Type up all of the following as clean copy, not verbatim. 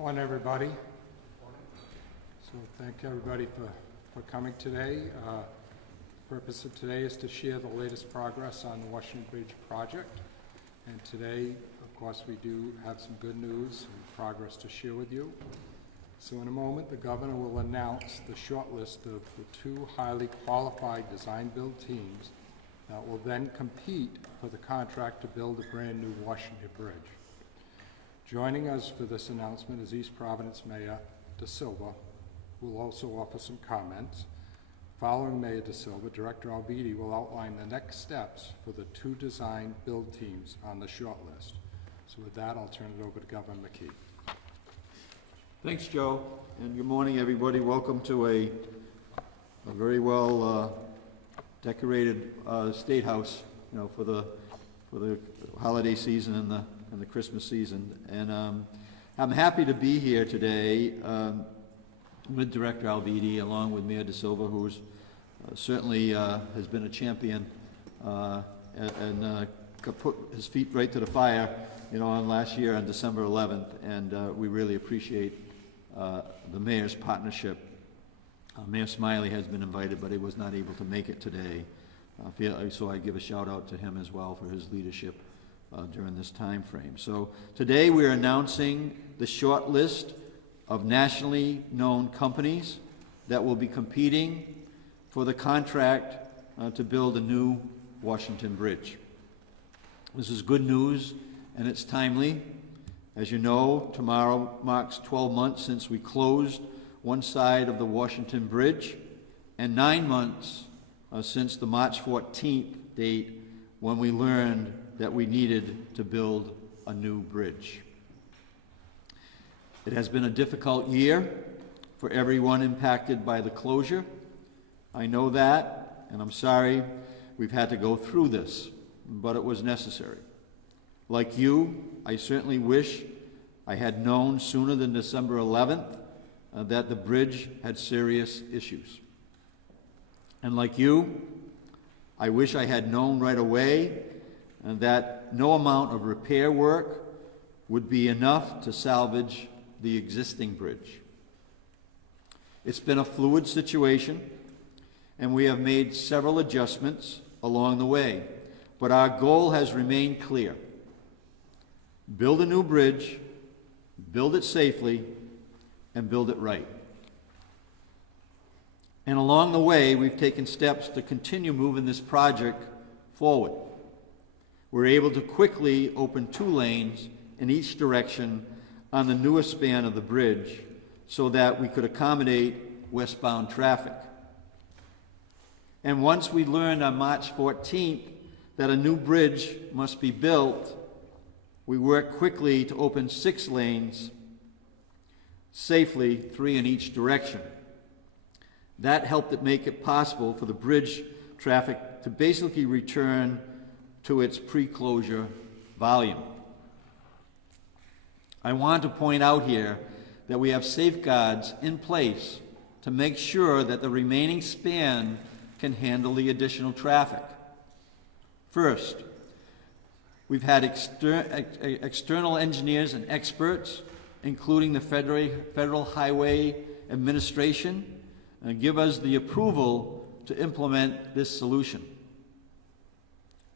Morning, everybody. So thank everybody for coming today. Purpose of today is to share the latest progress on the Washington Bridge project. And today, of course, we do have some good news and progress to share with you. So in a moment, the governor will announce the short list of the 2 highly qualified design-build teams that will then compete for the contract to build a brand new Washington Bridge. Joining us for this announcement is East Providence Mayor De Silva, who will also offer some comments. Following Mayor De Silva, Director Alviti will outline the next steps for the 2 design-build teams on the short list. So with that, I'll turn it over to Governor McKee. Thanks, Joe, and good morning, everybody. Welcome to a very well decorated State House, for the holiday season and the Christmas season. And I'm happy to be here today with Director Alviti, along with Mayor De Silva, who's certainly has been a champion and put his feet right to the fire, on last year on December 11th, and we really appreciate the mayor's partnership. Mayor Smiley has been invited, but he was not able to make it today. So I give a shout out to him as well for his leadership during this time frame. So today we're announcing the short list of nationally known companies that will be competing for the contract to build a new Washington Bridge. This is good news, and it's timely. As you know, tomorrow marks 12 months since we closed one side of the Washington Bridge, and 9 months since the March 14th date when we learned that we needed to build a new bridge. It has been a difficult year for everyone impacted by the closure. I know that, and I'm sorry we've had to go through this, but it was necessary. Like you, I certainly wish I had known sooner than December 11th that the bridge had serious issues. And like you, I wish I had known right away that no amount of repair work would be enough to salvage the existing bridge. It's been a fluid situation, and we have made several adjustments along the way, but our goal has remained clear. Build a new bridge, build it safely, and build it right. And along the way, we've taken steps to continue moving this project forward. We're able to quickly open 2 lanes in each direction on the newest span of the bridge so that we could accommodate westbound traffic. And once we learned on March 14th that a new bridge must be built, we worked quickly to open 6 lanes safely, 3 in each direction. That helped it make it possible for the bridge traffic to basically return to its pre-closure volume. I want to point out here that we have safeguards in place to make sure that the remaining span can handle the additional traffic. First, we've had external engineers and experts, including the Federal Highway Administration, give us the approval to implement this solution.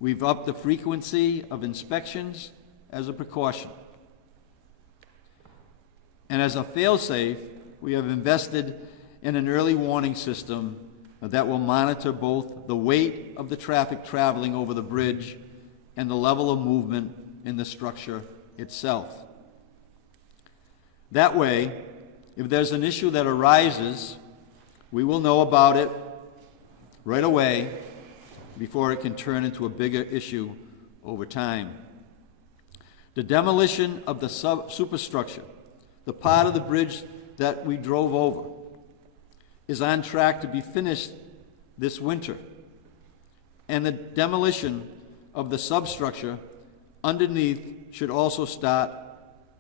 We've upped the frequency of inspections as a precaution. And as a fail-safe, we have invested in an early warning system that will monitor both the weight of the traffic traveling over the bridge and the level of movement in the structure itself. That way, if there's an issue that arises, we will know about it right away before it can turn into a bigger issue over time. The demolition of the superstructure, the part of the bridge that we drove over, is on track to be finished this winter. And the demolition of the substructure underneath should also start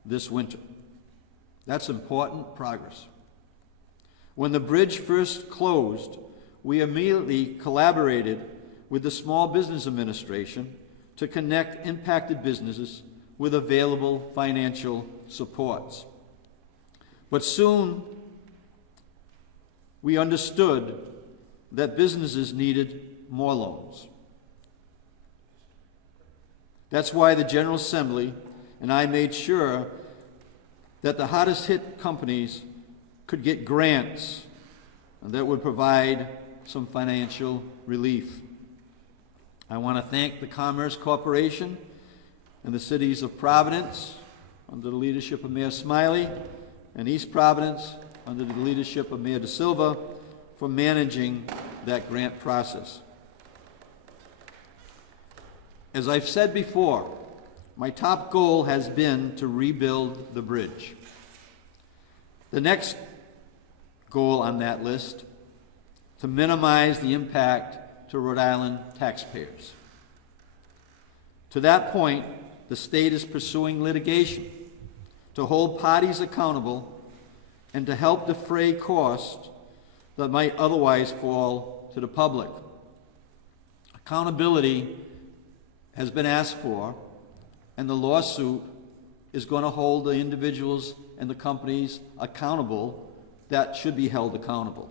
this winter. That's important progress. When the bridge first closed, we immediately collaborated with the Small Business Administration to connect impacted businesses with available financial supports. But soon, we understood that businesses needed more loans. That's why the General Assembly and I made sure that the hardest hit companies could get grants that would provide some financial relief. I want to thank the Commerce Corporation and the cities of Providence, under the leadership of Mayor Smiley, and East Providence, under the leadership of Mayor De Silva, for managing that grant process. As I've said before, my top goal has been to rebuild the bridge. The next goal on that list, to minimize the impact to Rhode Island taxpayers. To that point, the state is pursuing litigation to hold parties accountable and to help defray costs that might otherwise fall to the public. Accountability has been asked for, and the lawsuit is going to hold the individuals and the companies accountable that should be held accountable.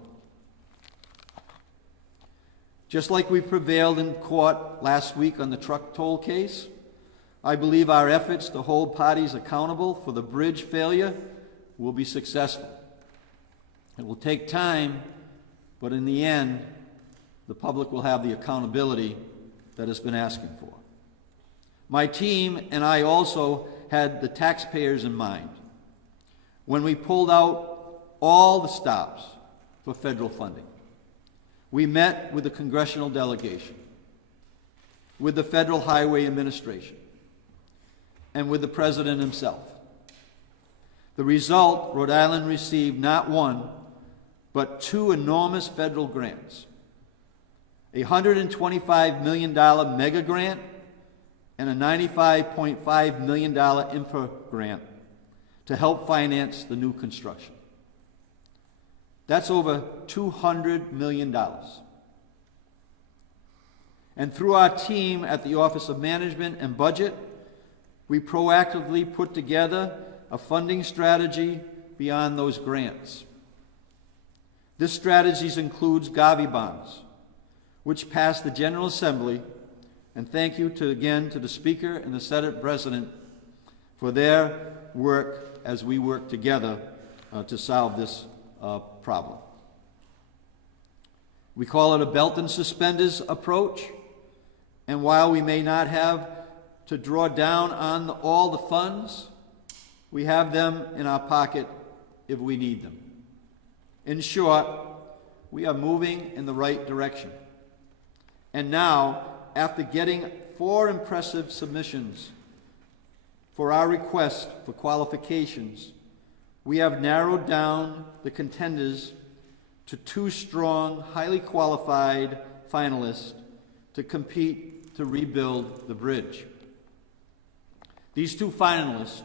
Just like we prevailed in court last week on the truck toll case, I believe our efforts to hold parties accountable for the bridge failure will be successful. It will take time, but in the end, the public will have the accountability that it's been asking for. My team and I also had the taxpayers in mind when we pulled out all the stops for federal funding. We met with the congressional delegation, with the Federal Highway Administration, and with the President himself. The result, Rhode Island received not one, but two enormous federal grants. A $125 million mega grant and a $95.5 million infra grant to help finance the new construction. That's over $200 million. And through our team at the Office of Management and Budget, we proactively put together a funding strategy beyond those grants. This strategy includes Gavi bonds, which passed the General Assembly, and thank you again to the Speaker and the Senate President for their work as we work together to solve this problem. We call it a belt and suspenders approach, and while we may not have to draw down on all the funds, we have them in our pocket if we need them. In short, we are moving in the right direction. And now, after getting 4 impressive submissions for our request for qualifications, we have narrowed down the contenders to 2 strong, highly qualified finalists to compete to rebuild the bridge. These 2 finalists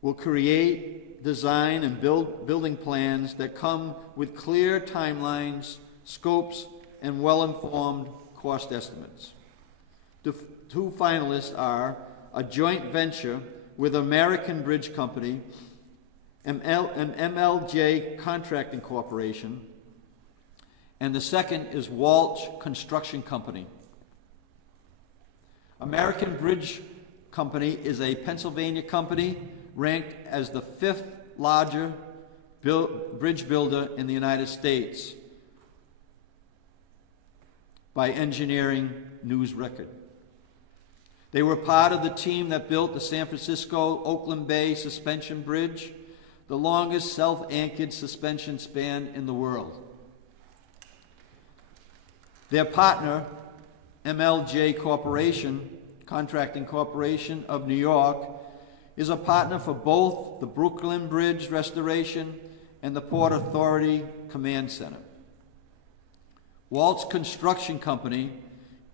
will create, design, and build building plans that come with clear timelines, scopes, and well-informed cost estimates. The 2 finalists are a joint venture with American Bridge Company, MLJ Contracting Corporation, and the second is Walsh Construction Company. American Bridge Company is a Pennsylvania company ranked as the 5th largest bridge builder in the United States by Engineering News Record. They were part of the team that built the San Francisco-Oakland Bay Suspension Bridge, the longest self-anchored suspension span in the world. Their partner, MLJ Corporation, Contracting Corporation of New York, is a partner for both the Brooklyn Bridge Restoration and the Port Authority Command Center. Walsh Construction Company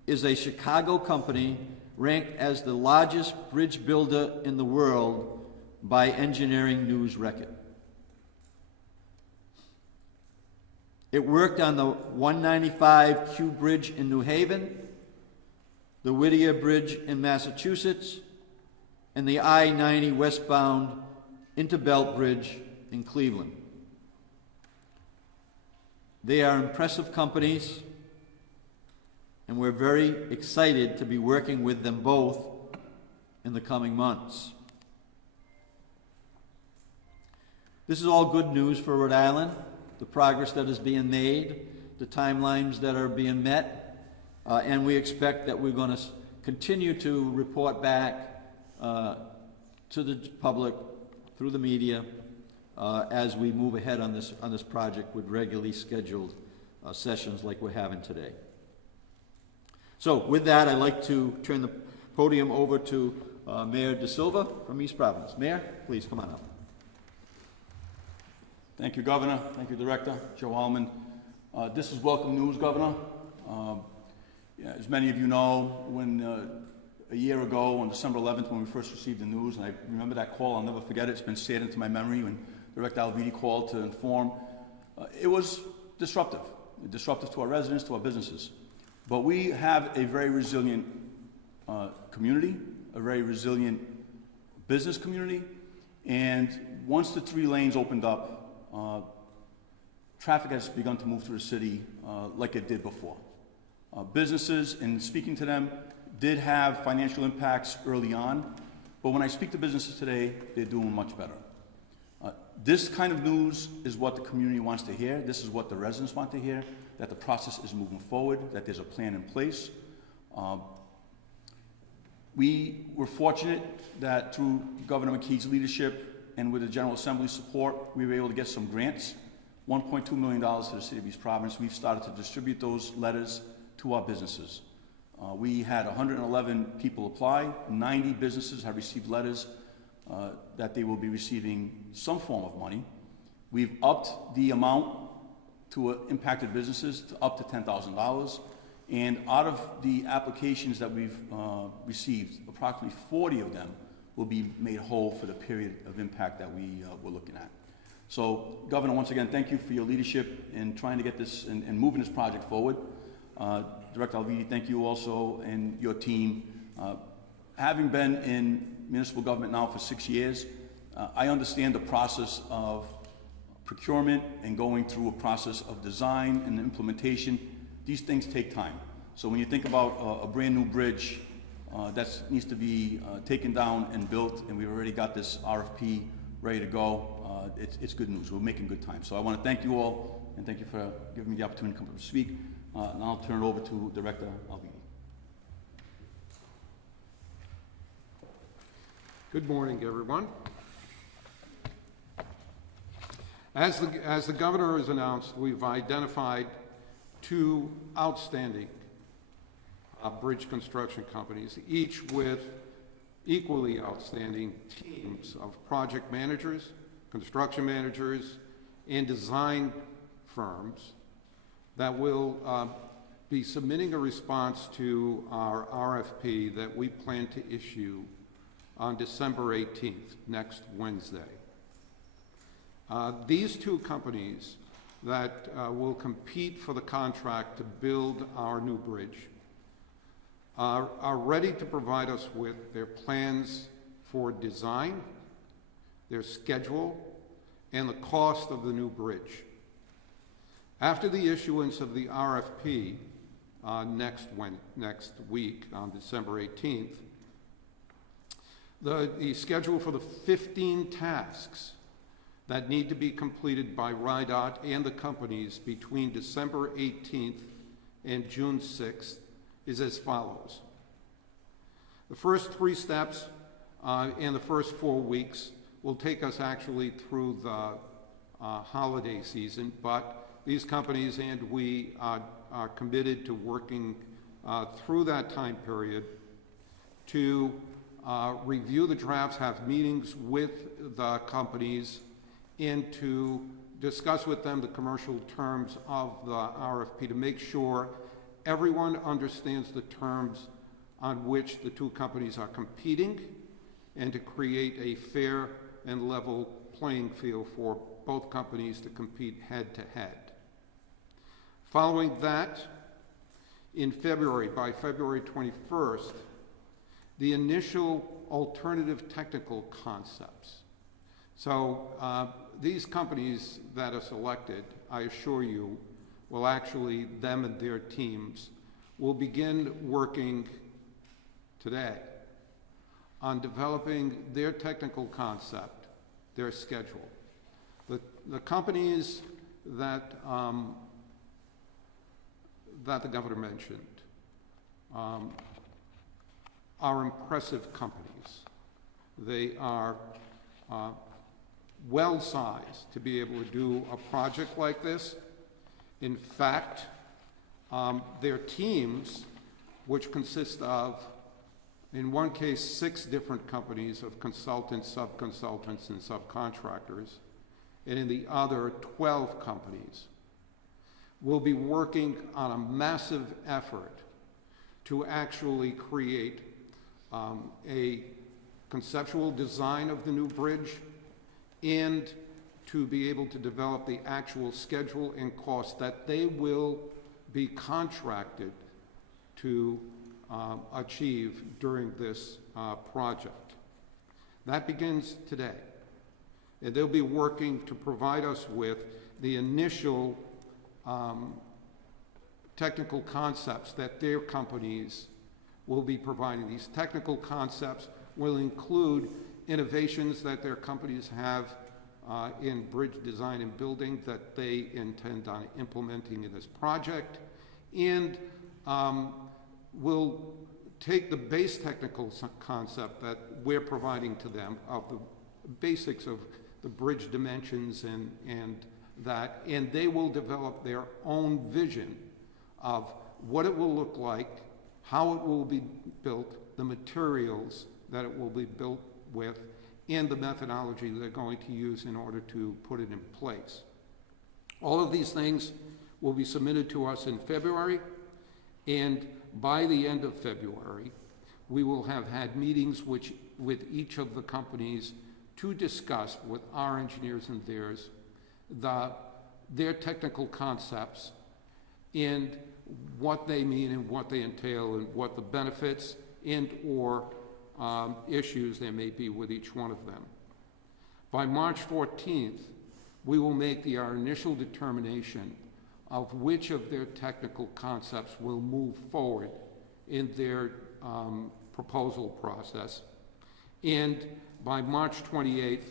is a Chicago company ranked as the largest bridge builder in the world by Engineering News Record. It worked on the 195Q Bridge in New Haven, the Whittier Bridge in Massachusetts, and the I-90 westbound Interbelt Bridge in Cleveland. They are impressive companies, and we're very excited to be working with them both in the coming months. This is all good news for Rhode Island, the progress that is being made, the timelines that are being met, and we expect that we're going to continue to report back to the public through the media as we move ahead on this project with regularly scheduled sessions like we're having today. So with that, I'd like to turn the podium over to Mayor De Silva from East Providence. Mayor, please come on up. Thank you, Governor. Thank you, Director Joe Allman. This is welcome news, Governor. As many of you know, when a year ago, on December 11th, when we first received the news, and I remember that call, I'll never forget it, it's been seared into my memory, when Director Alviti called to inform, it was disruptive to our residents, to our businesses. But we have a very resilient community, a very resilient business community, and once the 3 lanes opened up, traffic has begun to move through the city like it did before. Businesses, in speaking to them, did have financial impacts early on, but when I speak to businesses today, they're doing much better. This kind of news is what the community wants to hear. This is what the residents want to hear, that the process is moving forward, that there's a plan in place. We were fortunate that through Governor McKee's leadership and with the General Assembly's support, we were able to get some grants, $1.2 million to the City of East Providence. We've started to distribute those letters to our businesses. We had 111 people apply. 90 businesses have received letters that they will be receiving some form of money. We've upped the amount to impacted businesses to up to $10,000. And out of the applications that we've received, approximately 40 of them will be made whole for the period of impact that we were looking at. So, Governor, once again, thank you for your leadership in trying to get this and moving this project forward. Director Alviti, thank you also and your team. Having been in municipal government now for 6 years, I understand the process of procurement and going through a process of design and implementation. These things take time. So when you think about a brand new bridge that needs to be taken down and built, and we've already got this RFP ready to go, it's good news. We're making good time. So I want to thank you all, and thank you for giving me the opportunity to come up and speak. And I'll turn it over to Director Alviti. Good morning, everyone. As the governor has announced, we've identified 2 outstanding bridge construction companies, each with equally outstanding teams of project managers, construction managers, and design firms that will be submitting a response to our RFP that we plan to issue on December 18th, next Wednesday. These 2 companies that will compete for the contract to build our new bridge are ready to provide us with their plans for design, their schedule, and the cost of the new bridge. After the issuance of the RFP next week on December 18th, the schedule for the 15 tasks that need to be completed by RIDOT and the companies between December 18th and June 6th is as follows. The first 3 steps in the first 4 weeks will take us actually through the holiday season, but these companies and we are committed to working through that time period to review the drafts, have meetings with the companies, and to discuss with them the commercial terms of the RFP to make sure everyone understands the terms on which the 2 companies are competing, and to create a fair and level playing field for both companies to compete head to head. Following that, in February, by February 21st, the initial alternative technical concepts, So these companies that are selected, I assure you, will actually, them and their teams, will begin working today on developing their technical concept, their schedule. The companies that the governor mentioned are impressive companies. They are well-sized to be able to do a project like this. In fact, their teams, which consist of, in one case, 6 different companies of consultants, sub-consultants, and subcontractors, and in the other 12 companies, will be working on a massive effort to actually create a conceptual design of the new bridge and to be able to develop the actual schedule and cost that they will be contracted to achieve during this project. That begins today. And they'll be working to provide us with the initial technical concepts that their companies will be providing. These technical concepts will include innovations that their companies have in bridge design and building that they intend on implementing in this project, and will take the base technical concept that we're providing to them of the basics of the bridge dimensions and they will develop their own vision of what it will look like, how it will be built, the materials that it will be built with, and the methodology they're going to use in order to put it in place. All of these things will be submitted to us in February, and by the end of February, we will have had meetings with each of the companies to discuss with our engineers and theirs their technical concepts and what they mean and what they entail and what the benefits and or issues there may be with each one of them. By March 14th, we will make our initial determination of which of their technical concepts will move forward in their proposal process. And by March 28th,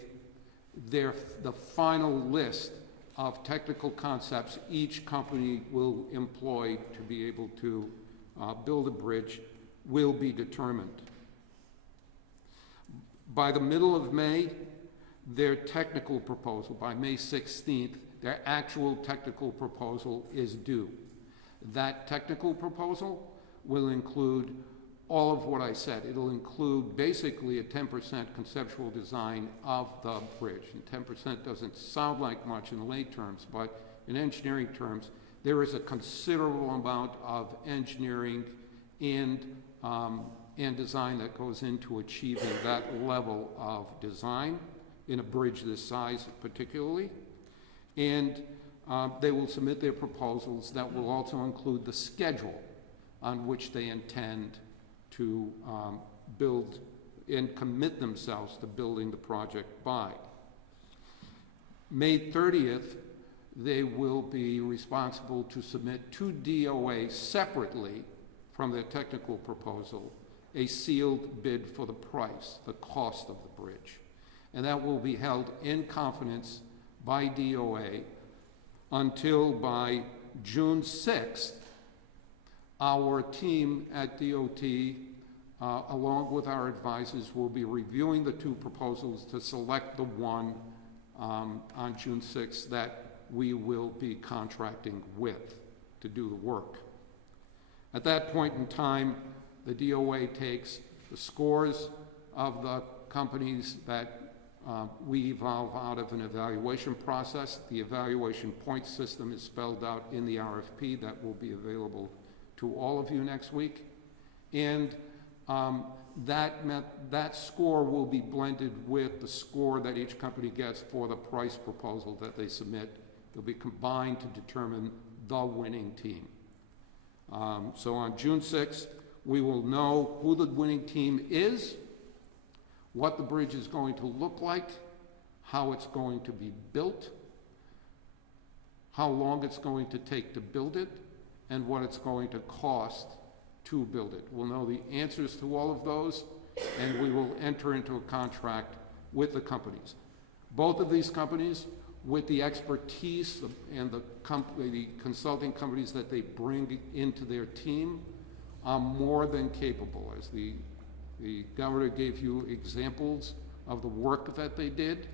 the final list of technical concepts each company will employ to be able to build a bridge will be determined. By the middle of May, their technical proposal, by May 16th, their actual technical proposal is due. That technical proposal will include all of what I said. It'll include basically a 10% conceptual design of the bridge. And 10% doesn't sound like much in lay terms, but in engineering terms, there is a considerable amount of engineering and design that goes into achieving that level of design in a bridge this size particularly. And they will submit their proposals that will also include the schedule on which they intend to build and commit themselves to building the project by. May 30th, they will be responsible to submit to DOA separately from their technical proposal a sealed bid for the price, the cost of the bridge. And that will be held in confidence by DOA until by June 6th, our team at DOT, along with our advisors, will be reviewing the 2 proposals to select the one on June 6th that we will be contracting with to do the work. At that point in time, the DOA takes the scores of the companies that we evolve out of an evaluation process. The evaluation point system is spelled out in the RFP that will be available to all of you next week. And that score will be blended with the score that each company gets for the price proposal that they submit. They'll be combined to determine the winning team. So on June 6th, we will know who the winning team is, what the bridge is going to look like, how it's going to be built, how long it's going to take to build it, and what it's going to cost to build it. We'll know the answers to all of those, and we will enter into a contract with the companies. Both of these companies, with the expertise and the consulting companies that they bring into their team, are more than capable. As the governor gave you examples of the work that they did,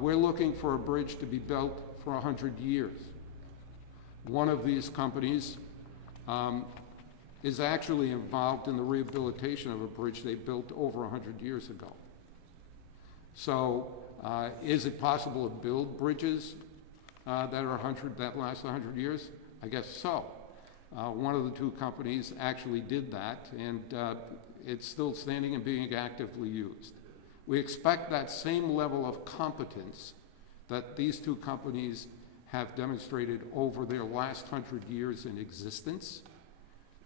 we're looking for a bridge to be built for 100 years. One of these companies is actually involved in the rehabilitation of a bridge they built over 100 years ago. So is it possible to build bridges that last 100 years? I guess so. One of the two companies actually did that, and it's still standing and being actively used. We expect that same level of competence that these two companies have demonstrated over their last 100 years in existence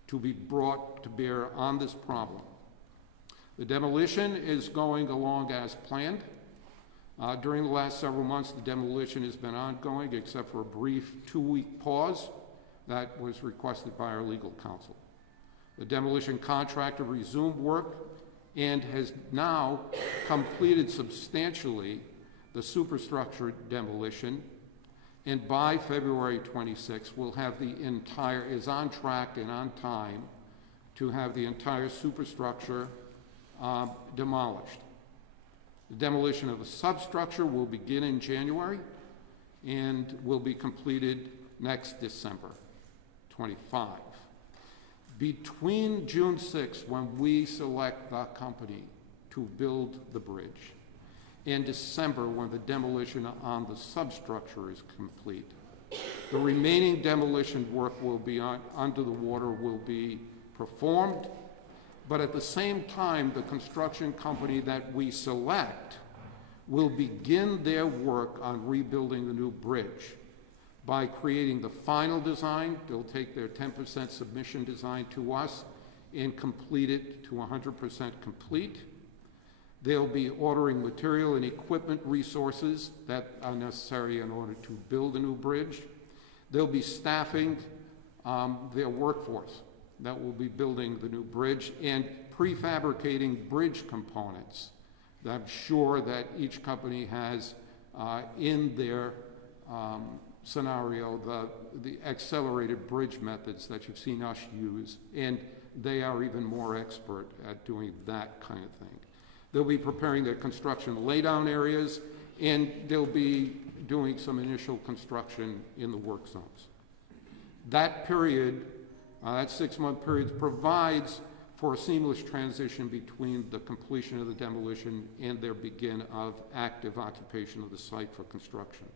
to be brought to bear on this problem. The demolition is going along as planned. During the last several months, the demolition has been ongoing, except for a brief 2-week pause that was requested by our legal counsel. The demolition contractor resumed work and has now completed substantially the superstructure demolition, and by February 26, we'll have is on track and on time to have the entire superstructure demolished. The demolition of the substructure will begin in January and will be completed next December 25. Between June 6, when we select the company to build the bridge, and December, when the demolition on the substructure is complete, the remaining demolition work will be under the water will be performed, but at the same time, the construction company that we select will begin their work on rebuilding the new bridge by creating the final design. They'll take their 10% submission design to us and complete it to 100% complete. They'll be ordering material and equipment resources that are necessary in order to build a new bridge. They'll be staffing their workforce that will be building the new bridge and prefabricating bridge components that I'm sure that each company has in their scenario, the accelerated bridge methods that you've seen us use, and they are even more expert at doing that kind of thing. They'll be preparing their construction laydown areas, and they'll be doing some initial construction in the work zones. That period, that 6-month period, provides for a seamless transition between the completion of the demolition and their begin of active occupation of the site for construction.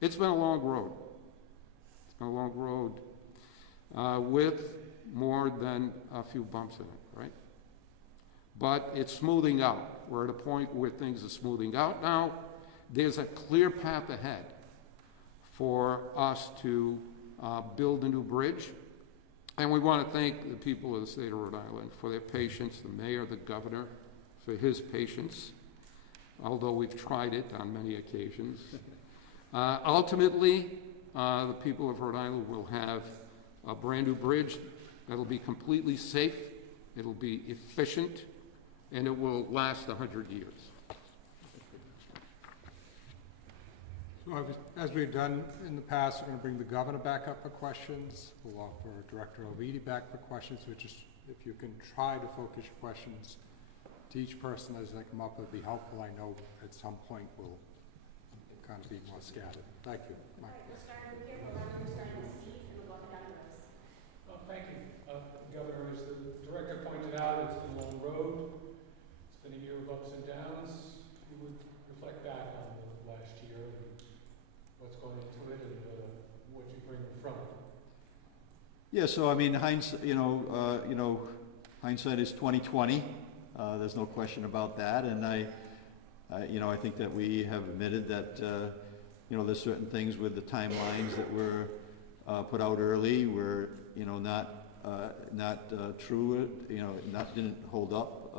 It's been a long road. It's been a long road with more than a few bumps in it, right? But it's smoothing out. We're at a point where things are smoothing out now. There's a clear path ahead for us to build a new bridge. And we want to thank the people of the state of Rhode Island for their patience, the mayor, the governor, for his patience, although we've tried it on many occasions. Ultimately, the people of Rhode Island will have a brand new bridge that'll be completely safe, it'll be efficient, and it will last 100 years. So as we've done in the past, we're going to bring the governor back up for questions. We'll offer Director Ovidi back for questions. So just, if you can try to focus your questions to each person as they come up, it would be helpful. I know at some point we'll kind of be more scattered. Thank you. Mike. All right, we'll start over here. We'll start with Steve, and we'll go to Dr. Rose. Thank you. Governor, as the director pointed out, it's been a long road. It's been a year of ups and downs. You would reflect back on the last year and what's going into it and what you bring from it. Yeah, so I mean, hindsight is 20/20. There's no question about that, and I think that we have admitted that there's certain things with the timelines that were put out early were not true. Didn't hold up.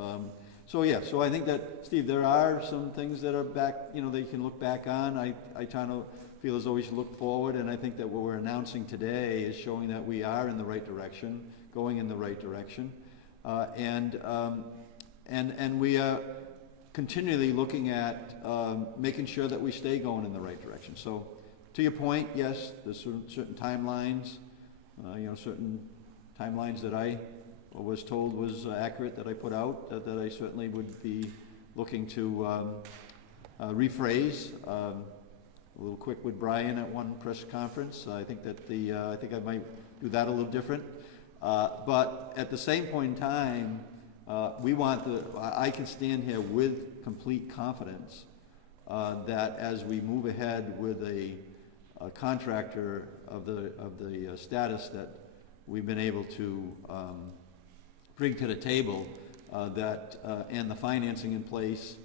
So yeah, so I think that, Steve, there are some things that are back, you know, they can look back on. I kind of feel as though we should look forward, and I think that what we're announcing today is showing that we are in the right direction, going in the right direction. And we are continually looking at making sure that we stay going in the right direction. So to your point, yes, there's certain timelines, certain timelines that I was told was accurate that I put out, that I certainly would be looking to rephrase. A little quick with Brian at one press conference. I think that I think I might do that a little different. But at the same point in time, I can stand here with complete confidence that as we move ahead with a contractor of the status that we've been able to bring to the table, and the financing in place,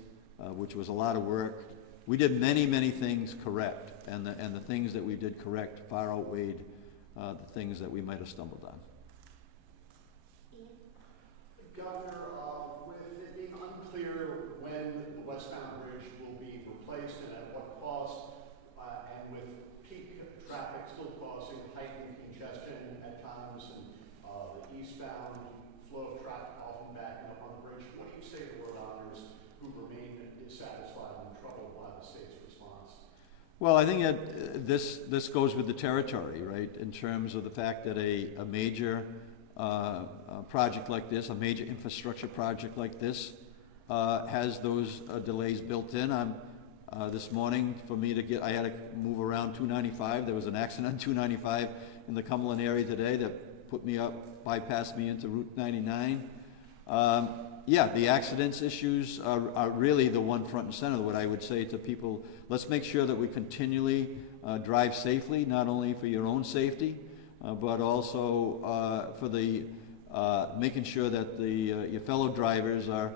which was a lot of work. We did many things correct, and the things that we did correct far outweighed the things that we might have stumbled on. Governor, with it being unclear when the westbound bridge will be replaced and at what cost, and with peak traffic still causing heightened congestion at times, and the eastbound flow of traffic often backing up on the bridge, what do you say to Rhode Islanders who remain dissatisfied and troubled by the state's response? Well, I think that this goes with the territory, right, in terms of the fact that a major project like this, a major infrastructure project like this, has those delays built in. This morning, for me to I had to move around 295. There was an accident on 295 in the Cumberland area today that put me up, bypassed me into Route 99. Yeah, the accidents issues are really the one front and center. What I would say to people, let's make sure that we continually drive safely, not only for your own safety, but also for the making sure that your fellow drivers are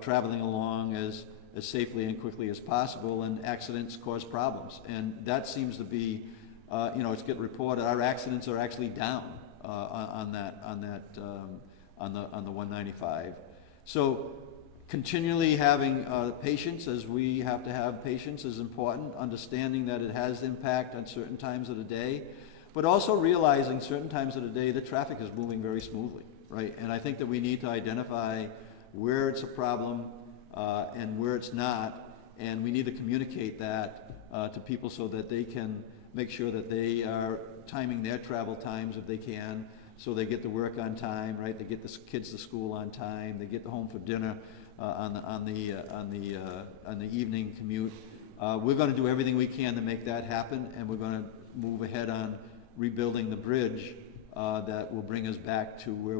traveling along as safely and quickly as possible, and accidents cause problems. And that seems to be, it's getting reported, our accidents are actually down on the 195. So continually having patience, as we have to have patience, is important, understanding that it has impact on certain times of the day, but also realizing certain times of the day the traffic is moving very smoothly, right? And I think that we need to identify where it's a problem and where it's not, and we need to communicate that to people so that they can make sure that they are timing their travel times if they can, so they get to work on time, right? They get the kids to school on time, they get home for dinner on the evening commute. We're going to do everything we can to make that happen, and we're going to move ahead on rebuilding the bridge that will bring us back to where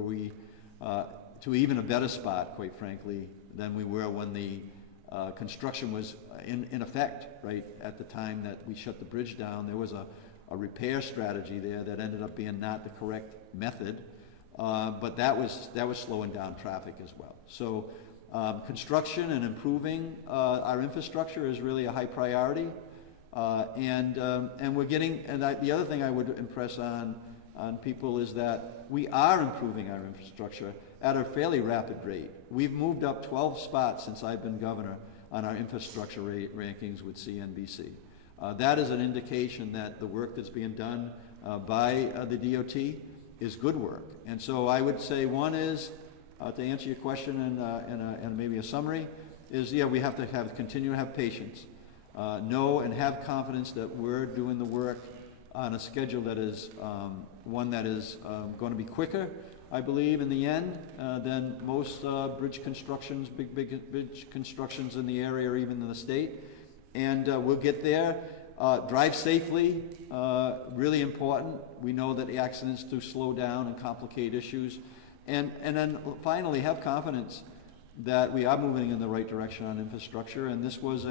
to even a better spot, quite frankly, than we were when the construction was in effect, right? At the time that we shut the bridge down, there was a repair strategy there that ended up being not the correct method, but that was slowing down traffic as well. So construction and improving our infrastructure is really a high priority, and we're getting. And the other thing I would impress on people is that we are improving our infrastructure at a fairly rapid rate. We've moved up 12 spots since I've been governor on our infrastructure rankings with CNBC. That is an indication that the work that's being done by the DOT is good work. And so I would say one is, to answer your question and maybe a summary, is we have to continue to have patience, know and have confidence that we're doing the work on a schedule that is one that is going to be quicker, I believe, in the end, than most bridge constructions, big bridge constructions in the area or even in the state. And we'll get there. Drive safely, really important. We know that the accidents do slow down and complicate issues. And then finally, have confidence that we are moving in the right direction on infrastructure. And this was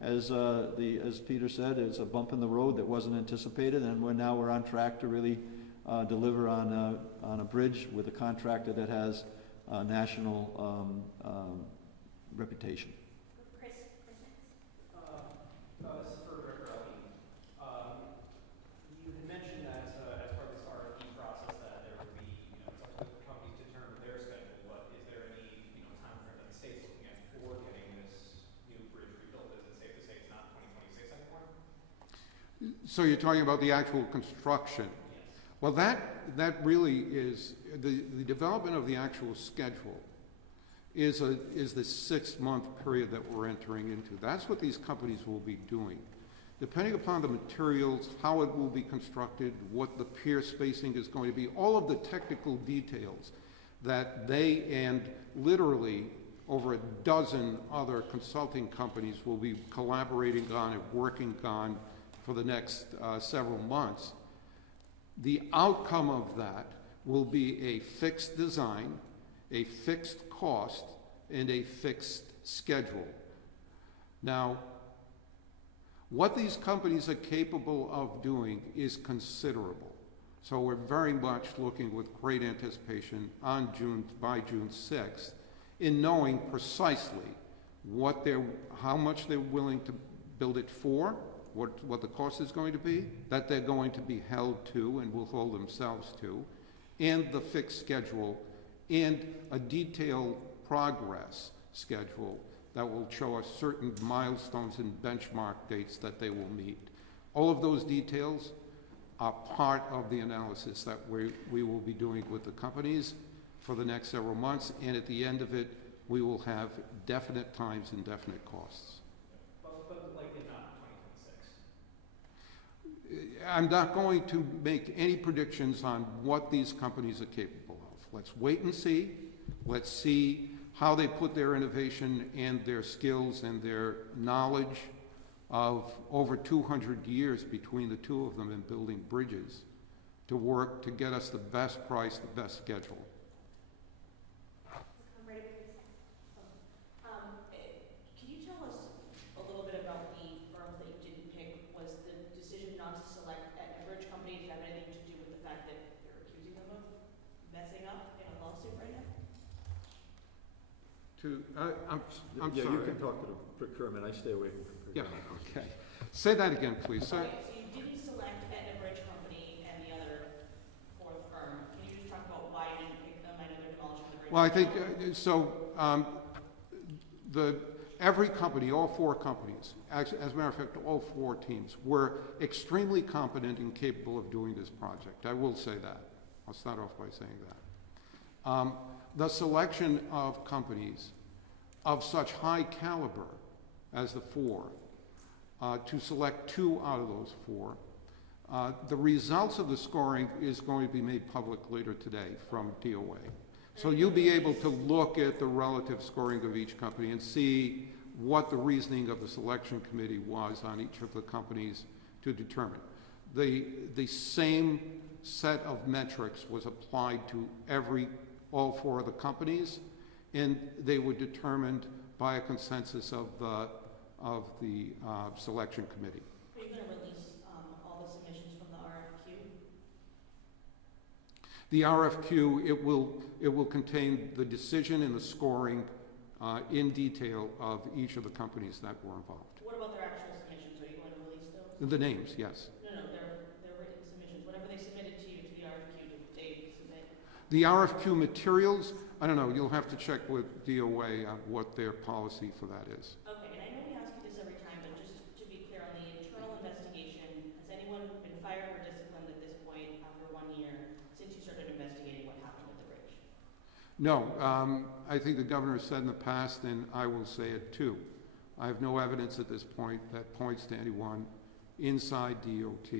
as Peter said, it's a bump in the road that wasn't anticipated, and we're on track to really deliver on a bridge with a contractor that has a national reputation. Chris next. This is for Director Elby. You had mentioned that as part of this RFP process that there would be, it's up to the companies to determine their schedule, but is there any, time frame that the state's looking So you're talking about the actual construction? Well, that really is, the development of the actual schedule is the 6-month period that we're entering into. That's what these companies will be doing. Depending upon the materials, how it will be constructed, what the pier spacing is going to be, all of the technical details that they and literally over a dozen other consulting companies will be collaborating on and working on for the next several months. The outcome of that will be a fixed design, a fixed cost, and a fixed schedule. Now, what these companies are capable of doing is considerable. So we're very much looking with great anticipation on by June 6th in knowing precisely how much they're willing to build it for, what the cost is going to be, that they're going to be held to and will hold themselves to, and the fixed schedule, and a detailed progress schedule that will show us certain milestones and benchmark dates that they will meet. All of those details are part of the analysis that we will be doing with the companies for the next several months, and at the end of it, we will have definite times and definite costs. But likely not 2026. I'm not going to make any predictions on what these companies are capable of. Let's wait and see. Let's see how they put their innovation and their skills and their knowledge of over 200 years between the two of them in building bridges to work to get us the best price, the best schedule. Can you tell us a little bit about the firms that you didn't pick? Was the decision not to select Attleboro Bridge Company, did it have anything to do with the fact that you're accusing them of messing up in a lawsuit right now? I'm Yeah, sorry. you can talk to the procurement. I stay away from Yeah, procurement. okay. Say that again, please. Okay, so you didn't select Attleboro Bridge Company and the other fourth firm. Can you just talk about why you didn't pick them? I know they're demolishing the bridge. Well, I think, every company, all four companies, as a matter of fact, all four teams, were extremely competent and capable of doing this project. I will say that. I'll start off by saying that. The selection of companies of such high caliber as the four, to select 2 out of those 4, the results of the scoring is going to be made public later today from DOA. So you'll be able to look at the relative scoring of each company and see what the reasoning of the selection committee was on each of the companies to determine. The same set of metrics was applied to all 4 of the companies, and they were determined by a consensus of the selection committee. Are you going to release all the submissions from the RFQ? The RFQ, it will contain the decision and the scoring in detail of each of the companies that were involved. What about their actual submissions? Are you going to release those? The names, yes. No, they're written submissions. Whatever they submitted to you to the RFQ, did they submit? The RFQ materials, I don't know, you'll have to check with DOA on what their policy for that is. Okay, and I know we ask you this every time, but just to be clear on the internal investigation, has anyone been fired or disciplined at this point after 1 year since you started investigating what happened with the bridge? No, I think the governor said in the past, and I will say it too, I have no evidence at this point that points to anyone inside DOT.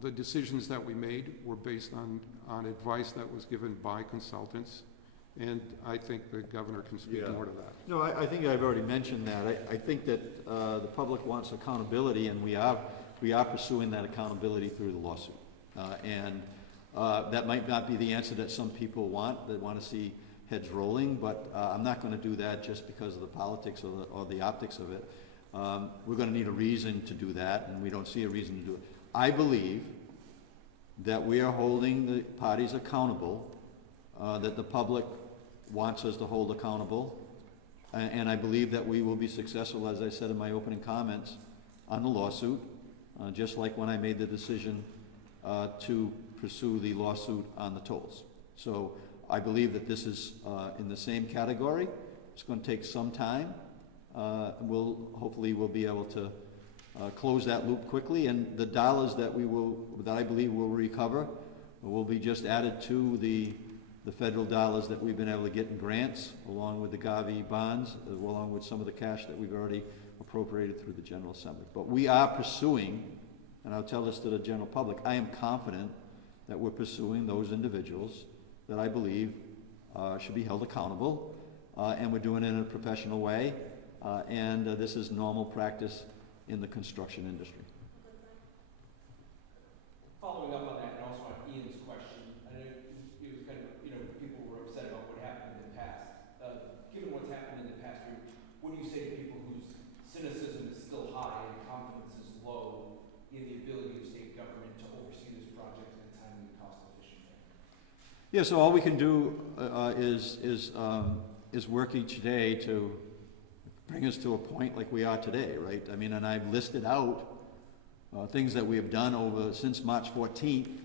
The decisions that we made were based on advice that was given by consultants, and I think the governor can speak more to that. No, I think I've already mentioned that. I think that the public wants accountability, and we are pursuing that accountability through the lawsuit. That might not be the answer that some people want, that want to see heads rolling, but I'm not going to do that just because of the politics or the optics of it. We're going to need a reason to do that, and we don't see a reason to do it. I believe that we are holding the parties accountable, that the public wants us to hold accountable, and I believe that we will be successful, as I said in my opening comments, on the lawsuit, just like when I made the decision to pursue the lawsuit on the tolls. So I believe that this is in the same category. It's going to take some time. Hopefully we'll be able to close that loop quickly, and the dollars that I believe we'll recover will be just added to the federal dollars that we've been able to get in grants, along with the Gavi bonds, along with some of the cash that we've already appropriated through the General Assembly. But we are pursuing, and I'll tell this to the general public, I am confident that we're pursuing those individuals that I believe should be held accountable, and we're doing it in a professional way, and this is normal practice in the construction industry. Following up on that, and also on Ian's question, I know it was kind of, people were upset about what happened in the past. Given what's happened in the past year, what do you say to people whose cynicism is still high and confidence is low in the ability of state government to oversee this project in a timely, cost-efficient manner? Yeah, so all we can do is work each day to bring us to a point like we are today, right? I mean, and I've listed out things that we have done since March 14th,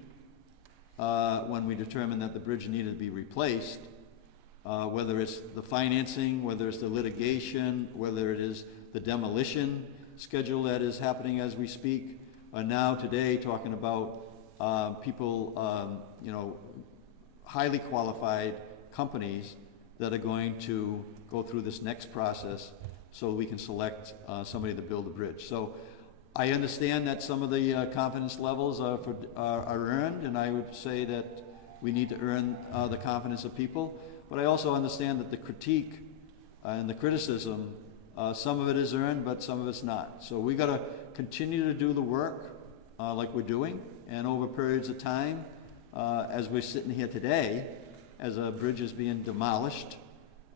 when we determined that the bridge needed to be replaced, whether it's the financing, whether it's the litigation, whether it is the demolition schedule that is happening as we speak. Now today, talking about people, highly qualified companies that are going to go through this next process so we can select somebody to build the bridge. So I understand that some of the confidence levels are earned, and I would say that we need to earn the confidence of people. But I also understand that the critique and the criticism, some of it is earned, but some of it's not. So we got to continue to do the work like we're doing, and over periods of time, as we're sitting here today, as a bridge is being demolished,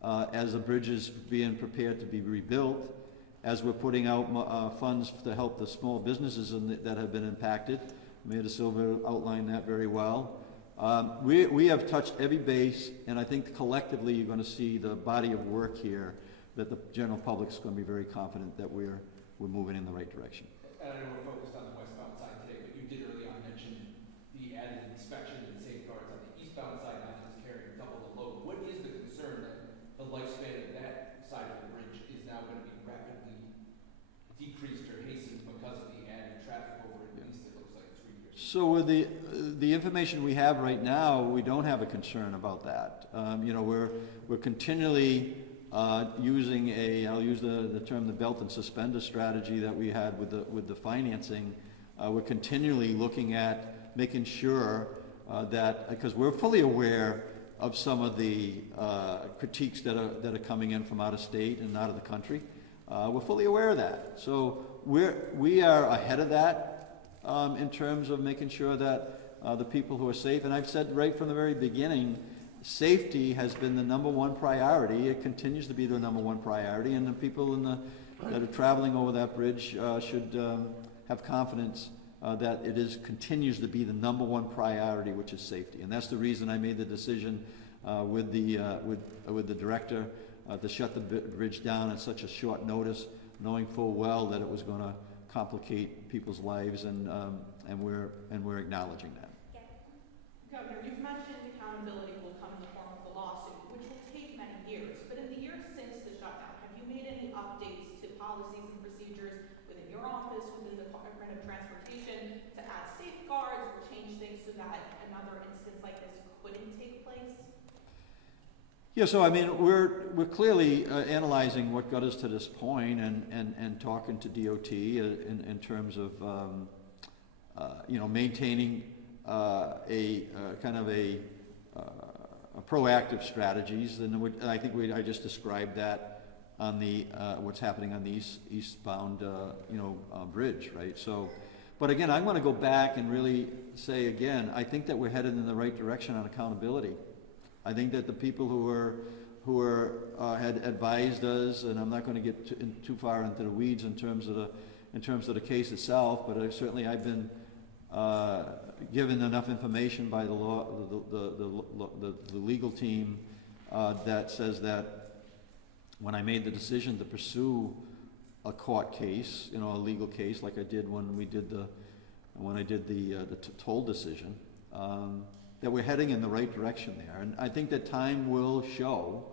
as a bridge is being prepared to be rebuilt, as we're putting out funds to help the small businesses that have been impacted. Mayor De Silva outlined that very well. We have touched every base, and I think collectively you're going to see the body of work here that the general public is going to be very confident that we're moving in the right direction. And I know we're focused on the westbound side today, but you did early on mention the added inspection and safeguards on the eastbound side, not just carrying double the load. What is the concern that the lifespan of that side of the bridge is now going to be rapidly decreased or hastened because of the added traffic over at least it looks like 3 years? So with the information we have right now, we don't have a concern about that. We're continually using I'll use the term the belt and suspender strategy that we had with the financing. We're continually looking at making sure that, because we're fully aware of some of the critiques that are coming in from out of state and out of the country. We're fully aware of that. So we are ahead of that in terms of making sure that the people who are safe, and I've said right from the very beginning, safety has been the number one priority. It continues to be the number one priority, and the people that are traveling over that bridge should have confidence that it continues to be the number one priority, which is safety. And that's the reason I made the decision with the director to shut the bridge down at such a short notice, knowing full well that it was going to complicate people's lives, and we're acknowledging that. Governor, you've mentioned accountability will come in the form of the lawsuit, which will take many years. But in the years since the shutdown, have you made any updates to policies and procedures within your office, within the Department of Transportation, to add safeguards or change things so that another instance like this couldn't take place? Yeah, so I mean, we're clearly analyzing what got us to this point, and talking to DOT in terms of maintaining a proactive strategies, and I think I just described that on the what's happening on the eastbound bridge, right? So, but again, I'm going to go back and really say again, I think that we're headed in the right direction on accountability. I think that the people who had advised us, and I'm not going to get too far into the weeds in terms of the case itself, but I've been given enough information by the legal team that says that when I made the decision to pursue a court case, a legal case like I did when I did the toll decision, that we're heading in the right direction there. And I think that time will show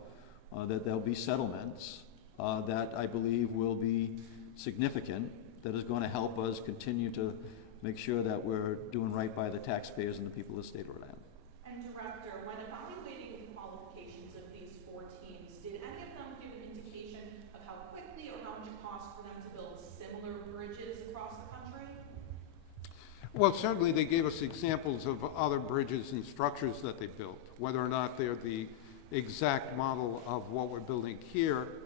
that there'll be settlements that I believe will be significant, that is going to help us continue to make sure that we're doing right by the taxpayers and the people of the state of Rhode Island. And Director, when evaluating the qualifications of these 4 teams, did any of them give an indication of how quickly or how much it costs for them to build similar bridges across the country? Well, certainly they gave us examples of other bridges and structures that they built. Whether or not they're the exact model of what we're building here,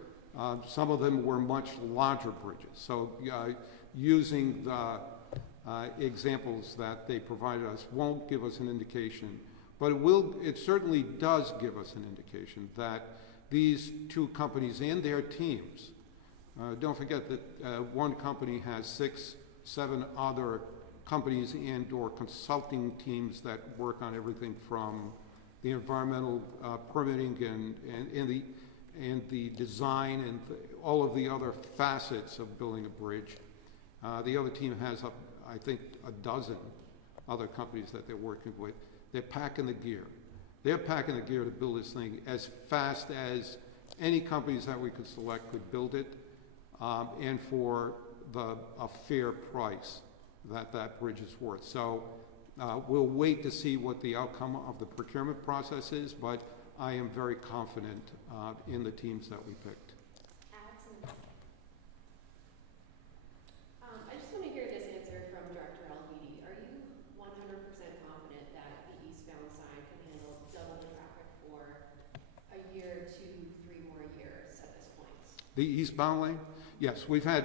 some of them were much larger bridges. So using the examples that they provided us won't give us an indication, but it certainly does give us an indication that these 2 companies and their teams, don't forget that one company has 6, 7 other companies and or consulting teams that work on everything from the environmental permitting and the design and all of the other facets of building a bridge. The other team has, I think, a dozen other companies that they're working with. They're packing the gear. They're packing the gear to build this thing as fast as any companies that we could select could build it, and for a fair price that bridge is worth. So we'll wait to see what the outcome of the procurement process is, but I am very confident in the teams that we picked. Excellent. I just want to hear this answer from Director Alvidi. Are you 100% confident that the eastbound side can handle double the traffic for a year, 2, 3 more years at this point? The eastbound lane? Yes, we've had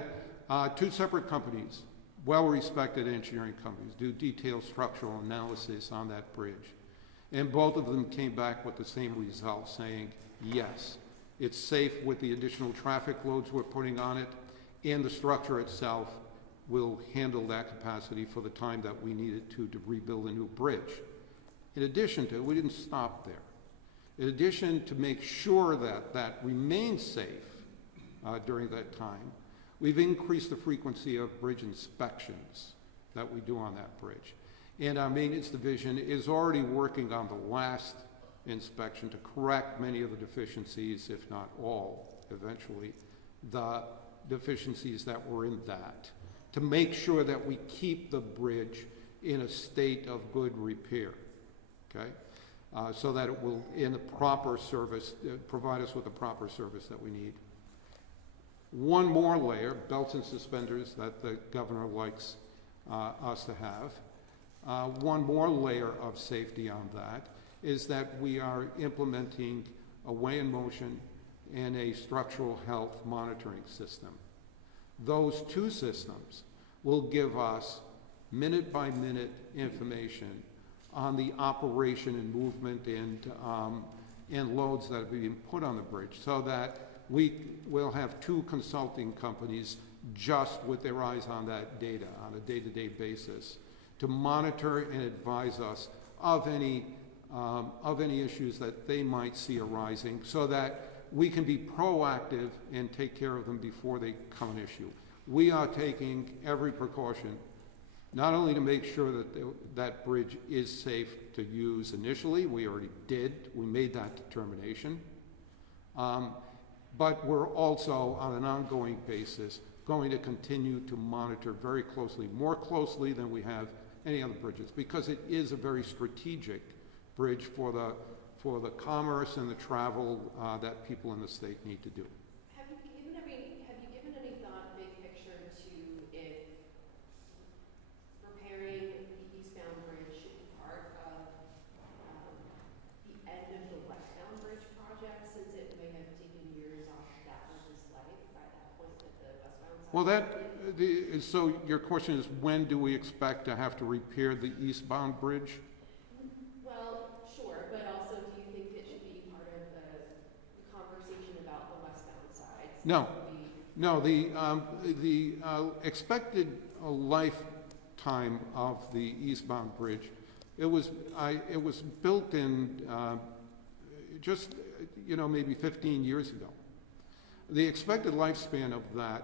2 separate companies, well-respected engineering companies, do detailed structural analysis on that bridge. And both of them came back with the same result, saying, yes, it's safe with the additional traffic loads we're putting on it, and the structure itself will handle that capacity for the time that we need it to rebuild a new bridge. In addition to, we didn't stop there. In addition to make sure that that remains safe during that time, we've increased the frequency of bridge inspections that we do on that bridge. And our maintenance division is already working on the last inspection to correct many of the deficiencies, if not all, eventually, the deficiencies that were in that, to make sure that we keep the bridge in a state of good repair, okay? So that it will, in a proper service, provide us with the proper service that we need. One more layer, belts and suspenders, that the governor likes us to have. One more layer of safety on that is that we are implementing a weigh in motion and a structural health monitoring system. Those 2 systems will give us minute-by-minute information on the operation and movement and loads that are being put on the bridge, so that we will have 2 consulting companies just with their eyes on that data on a day-to-day basis to monitor and advise us of any issues that they might see arising, so that we can be proactive and take care of them before they become an issue. We are taking every precaution, not only to make sure that that bridge is safe to use initially, we already did, we made that determination, but we're also, on an ongoing basis, going to continue to monitor very closely, more closely than we have any other bridges, because it is a very strategic bridge for the commerce and the travel that people in the state need to do. Have you given any thought, big picture, to if repairing the eastbound bridge should be part of the end of the westbound bridge project, since it may have taken years off that bridge's life by that point that the westbound side? Well, so your question is, when do we expect to have to repair the eastbound bridge? Well, sure, but also, do you think it should be part of the conversation about the westbound side? No. No, the expected lifetime of the eastbound bridge, it was built in just, maybe 15 years ago. The expected lifespan of that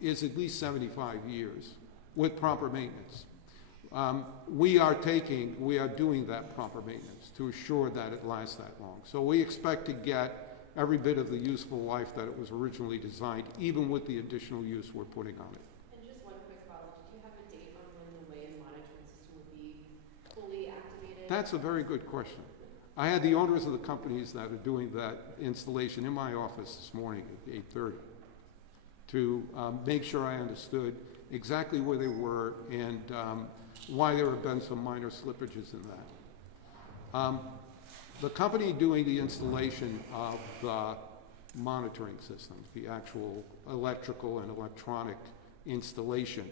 is at least 75 years with proper maintenance. We are doing that proper maintenance to assure that it lasts that long. So we expect to get every bit of the useful life that it was originally designed, even with the additional use we're putting on it. That's a very good question. I had the owners of the companies that are doing that installation in my office this morning at 8:30 to make sure I understood exactly where they were and why there have been some minor slippages in that. The company doing the installation of the monitoring system, the actual electrical and electronic installation,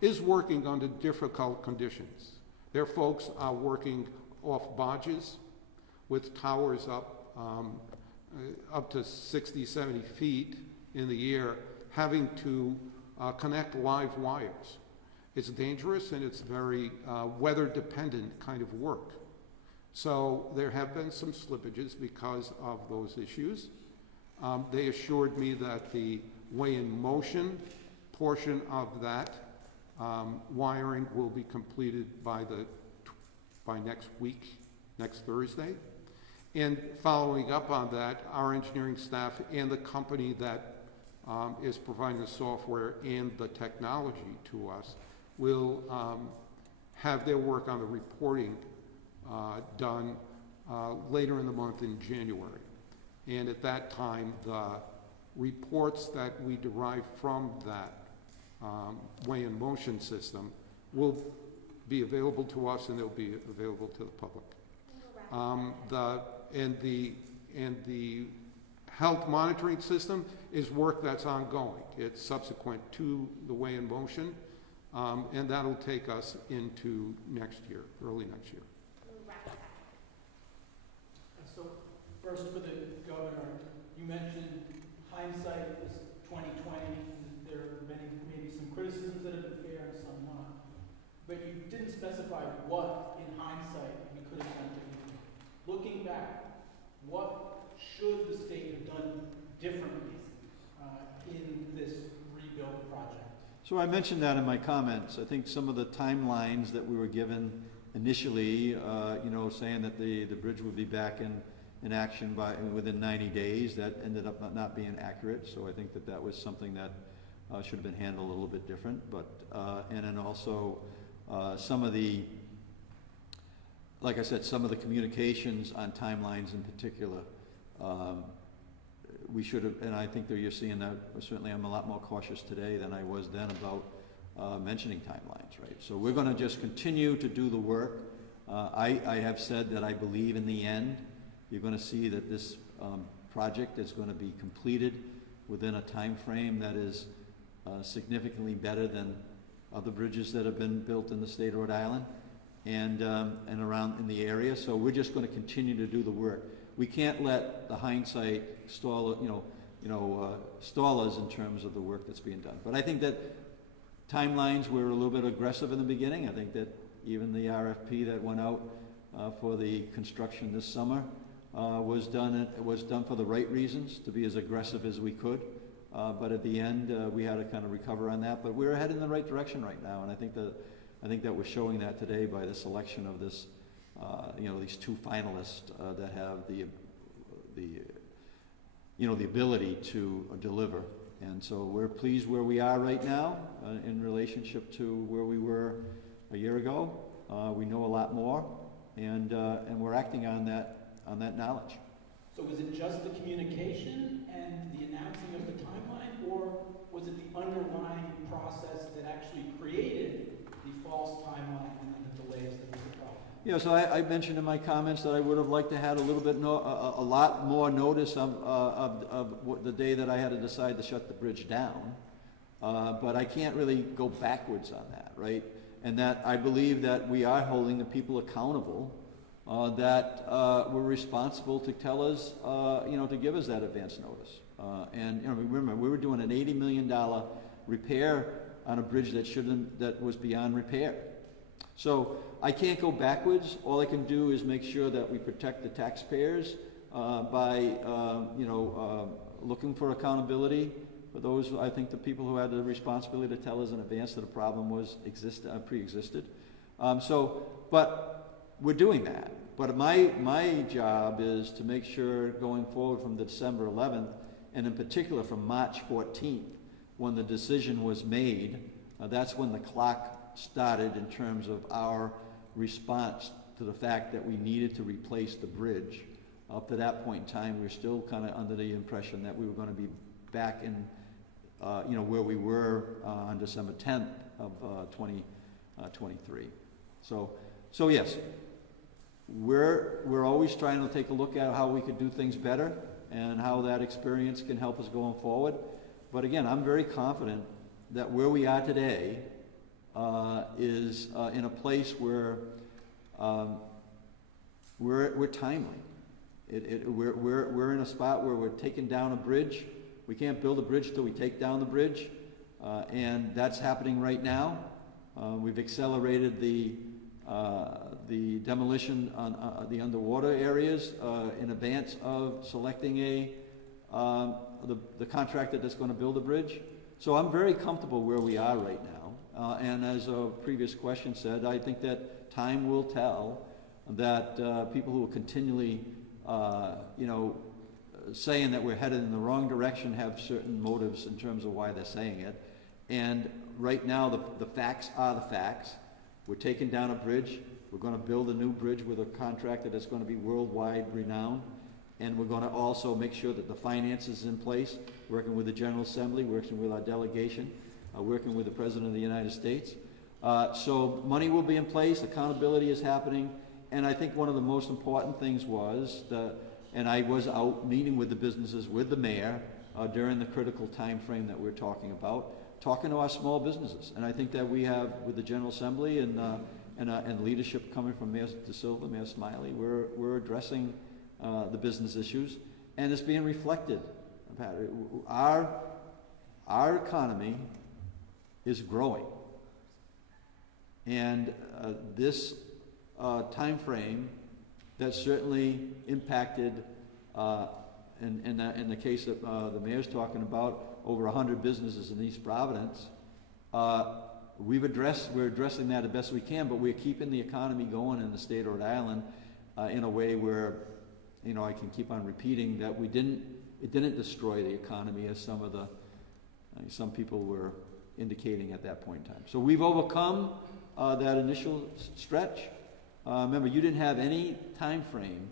is working under difficult conditions. Their folks are working off barges with towers up to 60, 70 feet in the air, having to connect live wires. It's dangerous and it's very weather-dependent kind of work. So there have been some slippages because of those issues. They assured me that the weigh-in-motion portion of that wiring will be completed by next week, next Thursday. And following up on that, our engineering staff and the company that is providing the software and the technology to us will have their work on the reporting done later in the month in January. And at that time, the reports that we derive from that weigh-in motion system will be available to us and they'll be available to the public. The health monitoring system is work that's ongoing. It's subsequent to the weigh-in motion, and that'll take us into next year, early next year. So first for the governor, you mentioned hindsight is 20/20. There are maybe some criticisms that have been fair and some not. But you didn't specify what in hindsight you could have done differently. Looking back, what should the state have done differently in this rebuild project? So I mentioned that in my comments. I think some of the timelines that we were given initially, saying that the bridge would be back in action within 90 days, that ended up not being accurate. So I think that was something that should have been handled a little bit different. But and then also some of the, like I said, some of the communications on timelines in particular, we should have, and I think that you're seeing that, certainly I'm a lot more cautious today than I was then about mentioning timelines, right? So we're going to just continue to do the work. I have said that I believe in the end you're going to see that this project is going to be completed within a time frame that is significantly better than other bridges that have been built in the state of Rhode Island and around in the area. So we're just going to continue to do the work. We can't let the hindsight stall us in terms of the work that's being done. But I think that timelines were a little bit aggressive in the beginning. I think that even the RFP that went out for the construction this summer was done for the right reasons, to be as aggressive as we could. But at the end, we had to kind of recover on that. But we're headed in the right direction right now, and I think that we're showing that today by the selection of this, these two finalists that have the ability to deliver. And so we're pleased where we are right now in relationship to where we were a year ago. We know a lot more, and we're acting on that knowledge. So was it just the communication and the announcing of the timeline, or was it the underlying process that actually created the false timeline and then the delays that were the problem? Yeah, so I mentioned in my comments that I would have liked to have a little bit a lot more notice of the day that I had to decide to shut the bridge down, but I can't really go backwards on that, right? And that I believe that we are holding the people accountable that were responsible to tell us, to give us that advance notice. And remember, we were doing an $80 million repair on a bridge that was beyond repair. So I can't go backwards. All I can do is make sure that we protect the taxpayers by, looking for accountability for those, I think, the people who had the responsibility to tell us in advance that a problem was pre-existed. But we're doing that. But my job is to make sure going forward from the December 11th, and in particular from March 14th, when the decision was made, that's when the clock started in terms of our response to the fact that we needed to replace the bridge. Up to that point in time, we were still kind of under the impression that we were going to be back in, where we were on December 10th of 2023. So yes, we're always trying to take a look at how we could do things better and how that experience can help us going forward. But again, I'm very confident that where we are today is in a place where we're timely. We're in a spot where we're taking down a bridge. We can't build a bridge till we take down the bridge, and that's happening right now. We've accelerated the demolition on the underwater areas in advance of selecting the contractor that's going to build the bridge. So I'm very comfortable where we are right now. And as a previous question said, I think that time will tell that people who are continually, saying that we're headed in the wrong direction have certain motives in terms of why they're saying it. And right now, the facts are the facts. We're taking down a bridge. We're going to build a new bridge with a contractor that's going to be worldwide renowned. And we're going to also make sure that the finances is in place, working with the General Assembly, working with our delegation, working with the President of the United States. So money will be in place, accountability is happening, and I think one of the most important things was, and I was out meeting with the businesses, with the mayor, during the critical time frame that we're talking about, talking to our small businesses. And I think that we have, with the General Assembly and leadership coming from Mayor De Silva, Mayor Smiley, we're addressing the business issues, and it's being reflected. Our economy is growing, and this time frame that certainly impacted, in the case that the mayor's talking about, over 100 businesses in East Providence. We're addressing that as best we can, but we're keeping the economy going in the state of Rhode Island in a way where, I can keep on repeating that it didn't destroy the economy as some people were indicating at that point in time. So we've overcome that initial stretch. Remember, you didn't have any time frame.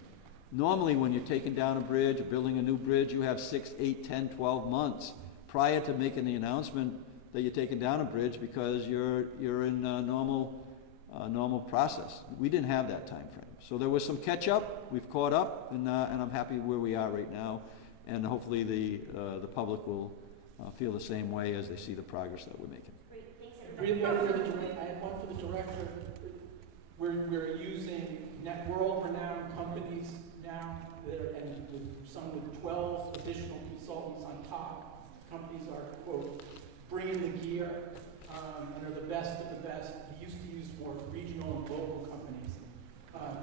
Normally, when you're taking down a bridge or building a new bridge, you have 6, 8, 10, 12 months prior to making the announcement that you're taking down a bridge, because you're in a normal process. We didn't have that time frame. So there was some catch up. We've caught up, and I'm happy where we are right now. And hopefully the public will feel the same way as they see the progress that we're making. Great, thanks Really, everybody. I had one for the director. We're using world-renowned companies now, some with 12 additional consultants on top. Companies are, quote, bringing the gear, and are the best of the best. We used to use more regional and local companies.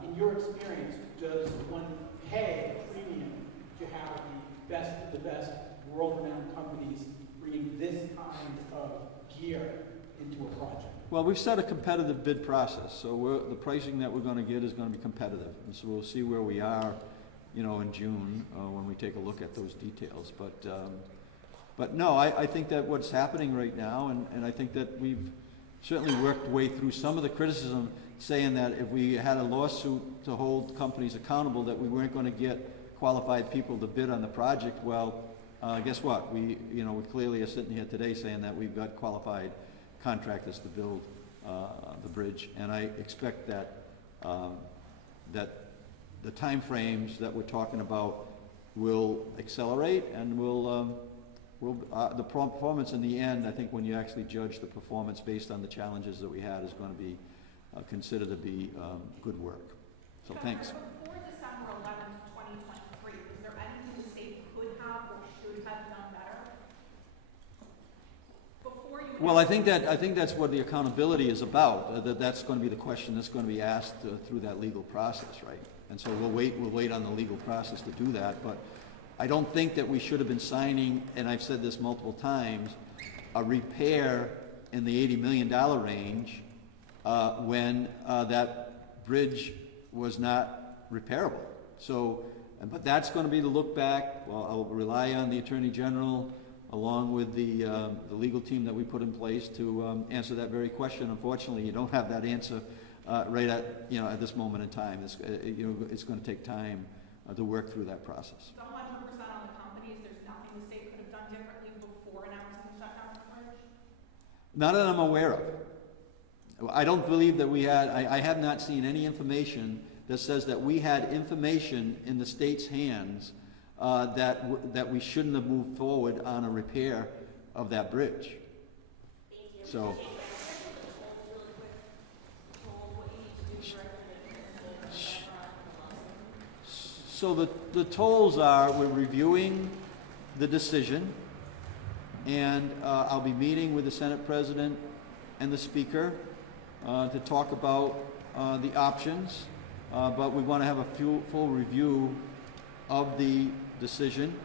In your experience, does one pay a premium to have the best of the best world-renowned companies bringing this kind of gear into a project? Well, we've set a competitive bid process, so the pricing that we're going to get is going to be competitive, and so we'll see where we are, in June when we take a look at those details. But no, I think that what's happening right now, and I think that we've certainly worked way through some of the criticism, saying that if we had a lawsuit to hold companies accountable, that we weren't going to get qualified people to bid on the project. Well, guess what? We clearly are sitting here today saying that we've got qualified contractors to build the bridge, and I expect that that the time frames that we're talking about will accelerate, and the performance in the end, I think when you actually judge the performance based on the challenges that we had, is going to be considered to be good work. So thanks. Before December 11th, 2023, is there anything the state could have or should have done better? Before you. Well, I think that's what the accountability is about. That's going to be the question that's going to be asked through that legal process, right? And so we'll wait on the legal process to do that. But I don't think that we should have been signing, and I've said this multiple times, a repair in the $80 million range when that bridge was not repairable. So, but that's going to be the look back. Well, I'll rely on the Attorney General along with the legal team that we put in place to answer that very question. Unfortunately, you don't have that answer right at, you know, at this moment in time. It's going to take time to work through that process. It's 100% on the companies. There's nothing the state could have done differently before announcing the shutdown of the bridge? Not that I'm aware of. I don't believe that we had, I have not seen any information that says that we had information in the state's hands that we shouldn't have moved forward on a repair of that bridge. So. So the tolls are, we're reviewing the decision, and I'll be meeting with the Senate President and the Speaker to talk about the options, but we want to have a full review of the decision,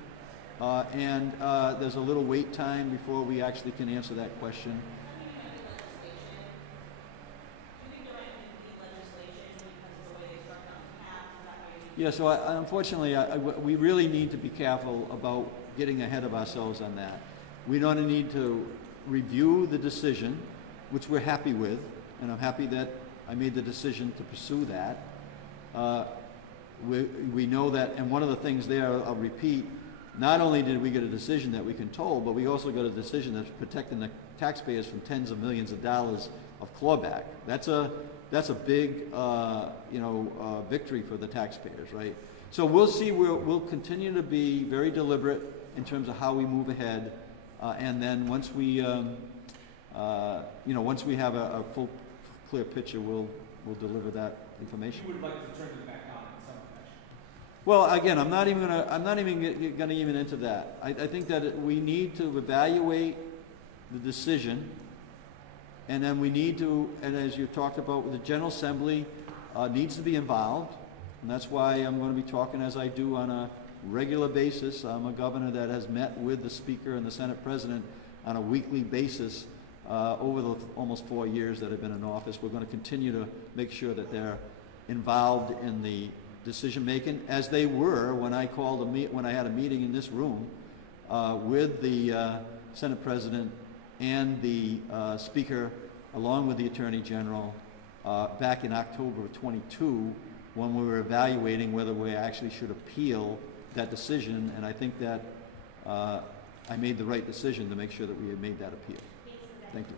and there's a little wait time before we actually can answer that question. Yeah, so unfortunately, we really need to be careful about getting ahead of ourselves on that. We don't need to review the decision, which we're happy with, and I'm happy that I made the decision to pursue that. We know that, and one of the things there, I'll repeat, not only did we get a decision that we can toll, but we also got a decision that's protecting the taxpayers from tens of millions of dollars of clawback. That's a big, victory for the taxpayers, right? So we'll see. We'll continue to be very deliberate in terms of how we move ahead, and then once we, once we have a full, clear picture, we'll deliver that information. You would like to turn it back on in some fashion? Well, again, I'm not even gonna even into that. I think that we need to evaluate the decision. And then we need to, and as you talked about, the General Assembly needs to be involved. And that's why I'm going to be talking as I do on a regular basis. I'm a governor that has met with the Speaker and the Senate President on a weekly basis over the almost 4 years that I've been in office. We're going to continue to make sure that they're involved in the decision making, as they were when I when I had a meeting in this room with the Senate President and the Speaker, along with the Attorney General, back in October of '22, when we were evaluating whether we actually should appeal that decision. And I think that I made the right decision to make sure that we had made that appeal. Thank you.